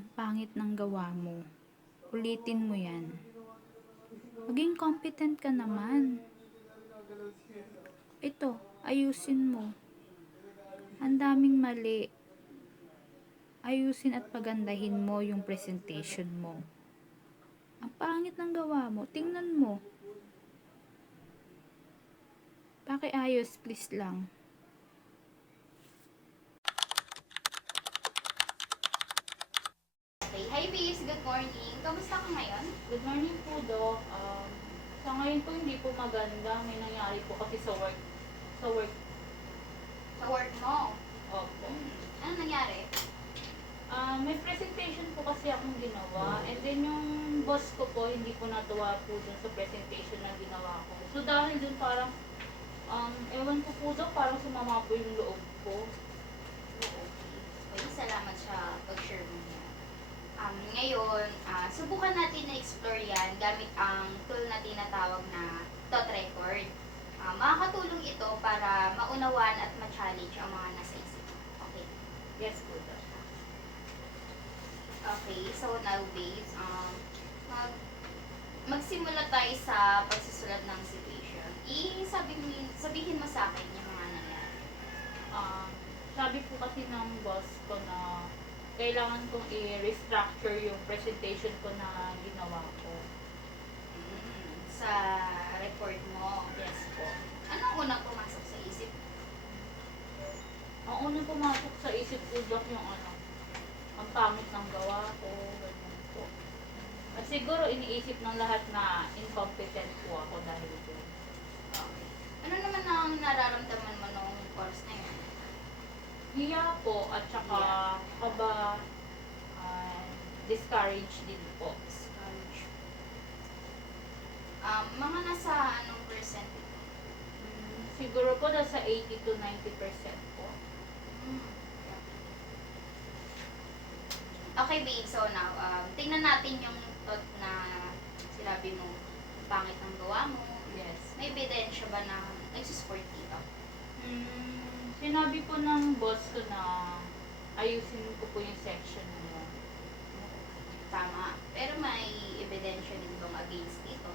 Ang pangit ng gawa mo. Ulitin mo yan. Maging competent ka naman. Ito, ayusin mo. Ang daming mali. Ayusin at pagandahin mo yung presentation mo. Ang pangit ng gawa mo. Tingnan mo. Pakiayos, please lang. Okay. Hi babes, good morning. Kamusta ka ngayon? Good morning po, Doc. Sa ngayon po hindi po maganda. May nangyari po kasi sa work. Sa work. Sa work mo? Opo. Ano nangyari? May presentation po kasi akong ginawa. And then yung boss ko po, hindi po natuwa po dun sa presentation na ginawa ko. So dahil dun parang, ewan ko po daw, parang sumama po yung loob ko. Okay. Okay, salamat sa pag-share mo niya. Ngayon, subukan natin na explore yan gamit ang tool na tinatawag na thought record. Makakatulong ito para maunawan at ma-challenge ang mga nasa isip mo. Okay. Yes po, Doc. Okay, so now babes, magsimula tayo sa pagsusulat ng situation. Sabihin mo sa akin yung mga nangyari. Sabi po kasi ng boss ko na kailangan kong i-restructure yung presentation ko na ginawa ko. Sa report mo. Yes po. Ano ang unang pumasok sa isip? Ang unang pumasok sa isip ko, Doc, yung ang pangit ng gawa ko, ganyan po. At siguro iniisip ng lahat na incompetent po ako dahil doon. Okay. Ano naman ang nararamdaman mo nung course na yun? Hiya po at saka kaba, discouraged din po. Mga nasa anong percent ito? Siguro po nasa 80 to 90% po. Okay babe, so now, tingnan natin yung thought na sinabi mo, pangit ng gawa mo. Yes. May ebidensya ba na nagsusupport dito? Sinabi po ng boss ko na ayusin ko po yung section na yun. Tama. Pero may ebidensya din bang against dito?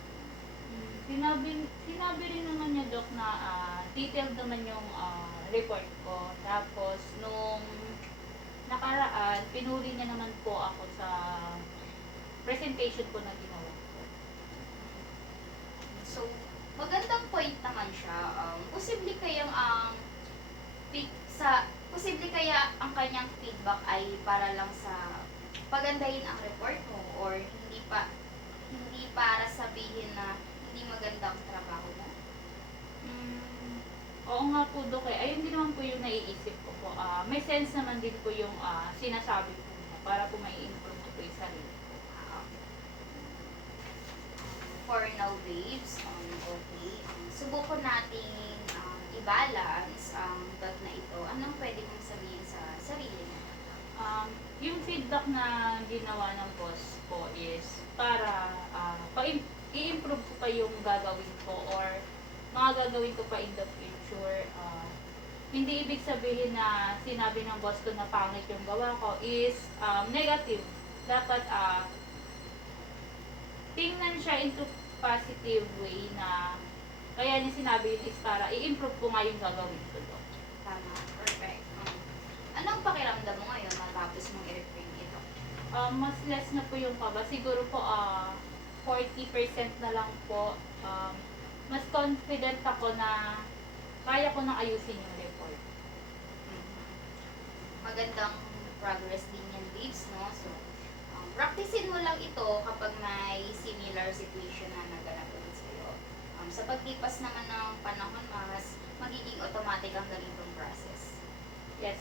Sinabi rin naman niya, Doc, na detailed naman yung report ko. Tapos, nung nakaraan, pinuri niya naman po ako sa presentation ko na ginawa ko. So, magandang point naman siya. Posible kaya ang kanyang feedback ay para lang sa pagandahin ang report mo or hindi para sabihin na hindi maganda ang trabaho mo? Oo nga po, Doc. Ayun din naman po yung naiisip ko po. May sense naman din po yung sinasabi po niya para po may improve ko po yung sarili ko. For now, babes, okay. Subukan nating i-balance ang thought na ito. Anong pwede mong sabihin sa sarili mo? Yung feedback na ginawa ng boss ko is para i-improve ko pa yung gagawin ko or mga gagawin ko pa in the future. Hindi ibig sabihin na sinabi ng boss ko na pangit yung gawa ko is negative. Dapat tingnan siya into positive way na kaya niya sinabi yun is para i-improve ko nga yung gagawin ko. Tama, perfect. Anong pakiramdam mo ngayon matapos mong i-reframe ito? Mas less na po yung kaba. Siguro po 40% na lang po. Mas confident ako na kaya ko na ayusin yung report. Magandang progress din yan, babes, no? So, practicein mo lang ito kapag may similar situation na naganap ulit sa'yo. Sa paglipas naman ng panahon, mas magiging automatic ang ganitong process. Yes